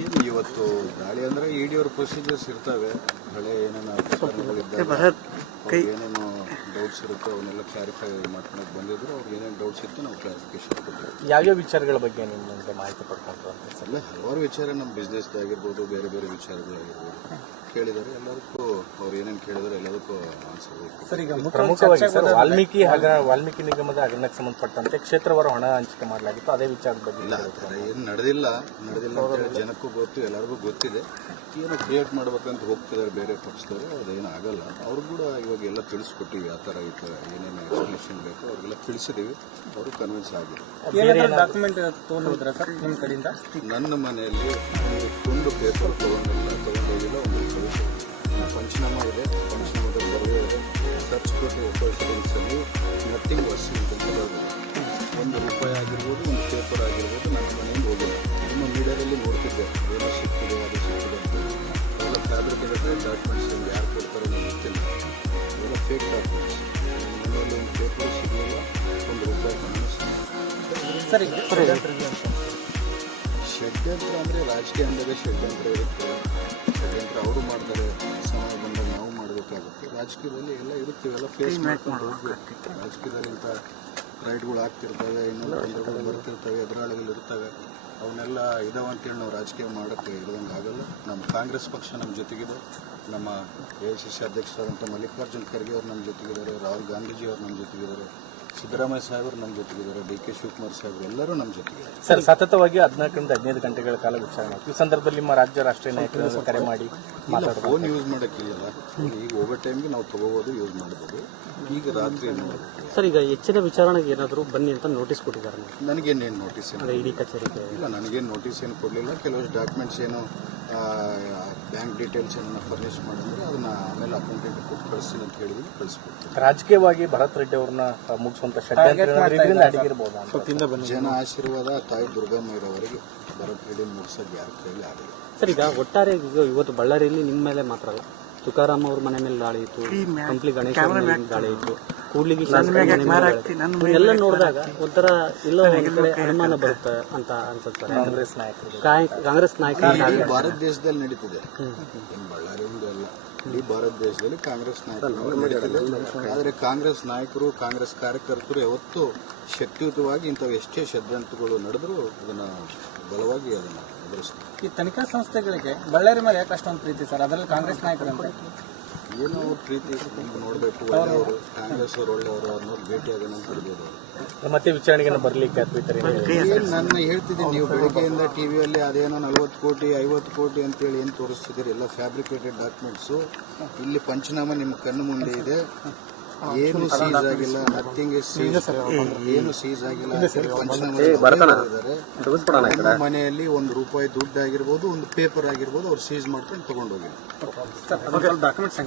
ಏನು ಇವತ್ತು ದಾಳಿ ಅಂದರೆ ಇಡಿಯವ್ರ ಪ್ರೊಸೀಜರ್ಸ್ ಇರ್ತವೆ. ಹಳೆ ಏನೇನು ಏನೇನು ಡೌಟ್ಸ್ ಇರುತ್ತೋ ಅವನ್ನೆಲ್ಲ ಕ್ಲಾರಿಫೈ ಮಾಡ್ಕೊಳಕ್ಕೆ ಬಂದಿದ್ರು. ಅವ್ರಿಗೆ ಏನೇನು ಡೌಟ್ಸ್ ಇತ್ತು ನಾವು ಕ್ಲಾರಿಫಿಕೇಶನ್ ಕೊಟ್ಟಿದ್ದೀವಿ. ಯಾವ್ಯಾವ ವಿಚಾರಗಳ ಬಗ್ಗೆ ನಿಮಗೆ ಮಾಹಿತಿ ಪಡ್ಕೊಂಡ್ರು? ಅಲ್ಲ, ಹಲವಾರು ವಿಚಾರ ನಮ್ಮ ಬಿಸ್ನೆಸ್ದಾಗಿರ್ಬೋದು, ಬೇರೆ ಬೇರೆ ವಿಚಾರಗಳಾಗಿರ್ಬೋದು ಕೇಳಿದ್ದಾರೆ. ಎಲ್ಲದಕ್ಕೂ ಅವ್ರು ಏನೇನು ಕೇಳಿದಾರೆ ಎಲ್ಲದಕ್ಕೂ ಆನ್ಸರ್ ಬೇಕು. ಸರ್, ಈಗ ಪ್ರಮುಖವಾಗಿ ಸರ್ ವಾಲ್ಮೀಕಿ ನಿಗಮದ ಹಗರಣಕ್ಕೆ ಸಂಬಂಧಪಟ್ಟಂತೆ ಕ್ಷೇತ್ರವಾರು ಹಣ ಹಂಚಿಕೆ ಮಾಡಲಾಗಿತ್ತು. ಅದೇ ವಿಚಾರದ ಬಗ್ಗೆ ಇಲ್ಲ, ಆ ಥರ ಏನು ನಡೆದಿಲ್ಲ ಅಂತೇಳಿ ಜನಕ್ಕೂ ಗೊತ್ತು, ಎಲ್ಲರಿಗೂ ಗೊತ್ತಿದೆ. ಏನೋ ಕ್ರಿಯೇಟ್ ಮಾಡ್ಬೇಕಂತ ಹೋಗ್ತಿದ್ದಾರೆ ಬೇರೆ ಪಕ್ಷದವರು. ಅದೇನು ಆಗಲ್ಲ. ಅವ್ರು ಕೂಡ ಇವಾಗ ಎಲ್ಲ ತಿಳಿಸ್ಕೊಟ್ಟಿವಿ. ಆ ಥರ ಈ ಥರ ಏನೇನು ಎಕ್ಸ್ಪ್ಲನೇಷನ್ ಬೇಕು ಅವ್ರಿಗೆಲ್ಲ ತಿಳಿಸಿದ್ದೀವಿ. ಅವರು ಕನ್ವಿನ್ಸ್ ಆಗಿದೆ. ಡಾಕ್ಯುಮೆಂಟ್ ತೊಗೊಂಡಿದ್ರ ಸರ್ ನಿಮ್ಮ ಕಡೆಯಿಂದ? ನನ್ನ ಮನೆಯಲ್ಲಿ ಒಂದು ತುಂಡು ಪೇಪರ್ ತೊಗೊಂಡೋಗಿಲ್ಲ. ಒಂದು ಪಂಚನಾಮ ಇದೆ, ಪಂಚನಾಮದ ಬರೆಯ ಇದೆ. ಸರ್ಚ್ ಕೊಟ್ಟು ಪ್ರೊಸೀಡಿಂಗ್ಸಲ್ಲಿ ನಥಿಂಗ್ ವಾಸ್ ಒಂದು ರೂಪಾಯಿ ಆಗಿರ್ಬೋದು, ಒಂದು ಪೇಪರ್ ಆಗಿರ್ಬೋದು ನನ್ನ ಮನೆಯಿಂದ ಹೋಗಿಲ್ಲ. ಇನ್ನು ಮೀಡಿಯಾದಲ್ಲಿ ನೋಡ್ತಿದ್ದೆ ಏನೋ ಸಿಕ್ಕಿದೆ, ಅದು ಸಿಕ್ಕಿದೆ ಅಂತ. ಎಲ್ಲ ಫ್ಯಾಬ್ರಿಕೇಟೆಡ್ ಡಾಕ್ಯುಮೆಂಟ್ಸ್ ಯಾರು ಕೊಡ್ತಾರೋ ನನಗೆ ಗೊತ್ತಿಲ್ಲ. ಎಲ್ಲ ಫೇಕ್ ಡಾಕ್ಯುಮೆಂಟ್ಸ್. ಮನೆಯಲ್ಲಿ ಒಂದು ಪೇಪರ್ ಸಿಗಲಿಲ್ಲ, ಒಂದು ರೂಪಾಯಿ ಮನೆ ಷಡ್ಯಂತ್ರ ಅಂದರೆ ರಾಜಕೀಯ ಅಂದಾಗ ಷಡ್ಯಂತ್ರ ಇರುತ್ತೆ. ಷಡ್ಯಂತ್ರ ಅವರು ಮಾಡ್ತಾರೆ, ಸಮಯ ಬಂದಾಗ ನಾವು ಮಾಡಬೇಕಾಗುತ್ತೆ. ರಾಜಕೀಯದಲ್ಲಿ ಎಲ್ಲ ಇರುತ್ತೇವೆ, ಎಲ್ಲ ಫೇಸ್ ಮಾಡ್ಕೊಂಡು ಹೋಗ್ಬೇಕು. ರಾಜಕೀಯದಲ್ಲಿ ಇಂಥ ರೈಟ್ಗಳು ಆಗ್ತಿರ್ತವೆ, ಇನ್ನೊಂದು ತೊಂದರೆಗಳು ಬರ್ತಿರ್ತವೆ, ಎದುರಾಳಿಗಳು ಇರ್ತವೆ. ಅವನ್ನೆಲ್ಲ ಇದಾವೆ ಅಂತೇಳಿ ನಾವು ರಾಜಕೀಯ ಮಾಡೋಕ್ಕೆ ಇರೋದಂಗೆ ಆಗಲ್ಲ. ನಮ್ಮ ಕಾಂಗ್ರೆಸ್ ಪಕ್ಷ ನಮ್ಮ ಜೊತೆಗಿದೆ. ನಮ್ಮ AICC ಅಧ್ಯಕ್ಷರಾದಂಥ ಮಲ್ಲಿಕಾರ್ಜುನ್ ಖರ್ಗೆ ಅವರು ನಮ್ಮ ಜೊತೆಗಿದ್ದಾರೆ, ರಾಹುಲ್ ಗಾಂಧೀಜಿ ಅವರು ನಮ್ಮ ಜೊತೆಗಿದ್ದಾರೆ, ಸಿದ್ದರಾಮಯ್ಯ ಸಾಹೇಬರು ನಮ್ಮ ಜೊತೆಗಿದ್ದಾರೆ, DK ಶಿವಕುಮಾರ್ ಸಾಹೇಬರು ಎಲ್ಲರೂ ನಮ್ಮ ಜೊತೆಗಿದ್ದಾರೆ. ಸರ್, ಸತತವಾಗಿ 14ರಿಂದ 15 ಗಂಟೆಗಳ ಕಾಲ ವಿಚಾರಣೆ. ಈ ಸಂದರ್ಭದಲ್ಲಿ ನಿಮ್ಮ ರಾಜ್ಯ ರಾಷ್ಟ್ರೀಯ ನಾಯಕರು ಕರೆ ಮಾಡಿ ಮಾತಾಡೋದು. ಫೋನ್ ಯೂಸ್ ಮಾಡೋಕ್ಕಿಲ್ಲ. ಈಗ ಓವರ್ ಟೈಮ್ಗೆ ನಾವು ತಗೋಬೋದು, ಯೂಸ್ ಮಾಡ್ಬೋದು. ಈಗ ರಾತ್ರಿ ಸರ್, ಈಗ ಹೆಚ್ಚಿನ ವಿಚಾರಣೆಗೆ ಏನಾದರೂ ಬನ್ನಿ ಅಂತ ನೋಟಿಸ್ ಕೊಟ್ಟಿದ್ದಾರೆ? ನನಗೇನೇನು ನೋಟಿಸ್ ಇಡಿ ಕಚೇರಿಗೆ ಇಲ್ಲ, ನನಗೇನು ನೋಟಿಸ್ ಏನು ಕೊಡಲಿಲ್ಲ. ಕೆಲವಷ್ಟು ಡಾಕ್ಯುಮೆಂಟ್ಸ್ ಏನು ಬ್ಯಾಂಕ್ ಡೀಟೇಲ್ಸ್ ಏನನ್ನ ಫರ್ನಿಶ್ ಮಾಡಿದ್ರೆ ಅದನ್ನ ಆಮೇಲೆ ಅಕೌಂಟೆಂಟ್ ಕೊಟ್ಟು ಕಳಿಸ್ತೀನಿ ಅಂತ ಹೇಳಿದ್ವಿ, ಕಳಿಸ್ಕೊಡ್ತೀನಿ. ರಾಜಕೀಯವಾಗಿ ಭರತ್ ರೆಡ್ಡಿ ಅವ್ರನ್ನ ಮುಗಿಸುವಂತ ಷಡ್ಯಂತ್ರ ಅಡಗಿರಬಹುದು. ಜನ ಆಶೀರ್ವಾದ ತಾಯಿ ದುರ್ಗಮ್ಮ ಇರೋವರೆಗೆ ಭರತ್ ರೆಡ್ಡಿ ಮುಗಿಸೋದು ಯಾರ ಕೈಲಿ ಆಗಲ್ಲ. ಸರ್, ಈಗ ಒಟ್ಟಾರೆ ಇವತ್ತು ಬಳ್ಳಾರಿಯಲ್ಲಿ ನಿಮ್ಮ ಮೇಲೆ ಮಾತ್ರ ಅಲ್ಲ, ತುಕಾರಾಮ್ ಅವ್ರ ಮನೆ ಮೇಲೆ ದಾಳಿ ಇತ್ತು, ಕಂಪ್ಲಿ ಗಣೇಶ ದಾಳಿ ಇತ್ತು, ಕೂಡ್ಲಿಗಿ ಎಲ್ಲ ನೋಡಿದಾಗ ಒಂಥರ ಎಲ್ಲೋ ಒಂದ್ ಕಡೆ ಅನುಮಾನ ಬರುತ್ತೆ ಅಂತ ಅನ್ಸುತ್ತೆ. ಕಾಂಗ್ರೆಸ್ ನಾಯಕರು ಭಾರತ ದೇಶದಲ್ಲಿ ನಡೀತಿದೆ, ಏನು ಬಳ್ಳಾರಿ ಒಂದು ಅಲ್ಲ, ಇಡೀ ಭಾರತ ದೇಶದಲ್ಲಿ ಕಾಂಗ್ರೆಸ್ ನಾಯಕರು ನಡೀತಿದೆ. ಆದರೆ ಕಾಂಗ್ರೆಸ್ ನಾಯಕರು, ಕಾಂಗ್ರೆಸ್ ಕಾರ್ಯಕರ್ತರು ಯಾವತ್ತೂ ಶಕ್ತಿಯುತವಾಗಿ ಇಂಥವು ಎಷ್ಟೇ ಷಡ್ಯಂತ್ರಗಳು ನಡೆದರೂ ಅದನ್ನ ಬಲವಾಗಿ ಅದನ್ನ ಎದುರಿಸ್ತಾರೆ. ಈ ತನಿಖಾ ಸಂಸ್ಥೆಗಳಿಗೆ ಬಳ್ಳಾರಿ ಮೇಲೆ ಯಾಕೆ ಅಷ್ಟೊಂದು ಪ್ರೀತಿ ಸರ್? ಅದರಲ್ಲಿ ಕಾಂಗ್ರೆಸ್ ನಾಯಕರಂತೆ ಏನೋ ಅವ್ರ ಪ್ರೀತಿ ನಿಮ್ಗೆ ನೋಡಬೇಕು. ಒಳ್ಳೆಯವರು, ಕಾಂಗ್ರೆಸ್ ಅವರು ಒಳ್ಳೆಯವರು, ಅವ್ರನ್ನ ಭೇಟಿಯಾಗೋಣ ಅಂತ ಇರ್ಬೋದು. ಮತ್ತೆ ವಿಚಾರಣೆಗೆ ಬರ್ಲಿಕ್ಕೆ ನನ್ನ ಹೇಳ್ತಿದ್ದೀನಿ, ನೀವು ಬೆಳಗ್ಗೆಯಿಂದ ಟಿವಿಯಲ್ಲಿ ಅದೇನೋ 40 ಕೋಟಿ 50 ಕೋಟಿ ಅಂತೇಳಿ ಏನು ತೋರಿಸ್ತಿದ್ದೀರಿ, ಎಲ್ಲ ಫ್ಯಾಬ್ರಿಕೇಟೆಡ್ ಡಾಕ್ಯುಮೆಂಟ್ಸು. ಇಲ್ಲಿ ಪಂಚನಾಮ ನಿಮ್ಮ ಕಣ್ಣು ಮುಂದೆ ಇದೆ. ಏನು ಸೀಸ್ ಆಗಿಲ್ಲ, ನಥಿಂಗ್ ಇಸ್ ಸೀಸ್, ಏನು ಸೀಸ್ ಆಗಿಲ್ಲ. ಪಂಚನಾಮ ಮನೆಯಲ್ಲಿ ಒಂದು ರೂಪಾಯಿ ದುಡ್ಡು ಆಗಿರ್ಬೋದು, ಒಂದು ಪೇಪರ್ ಆಗಿರ್ಬೋದು, ಅವ್ರು ಸೀಸ್ ಮಾಡ್ಕೊಂಡು ತಗೊಂಡು ಹೋಗಿಲ್ಲ. ಡಾಕ್ಯುಮೆಂಟ್ಸ್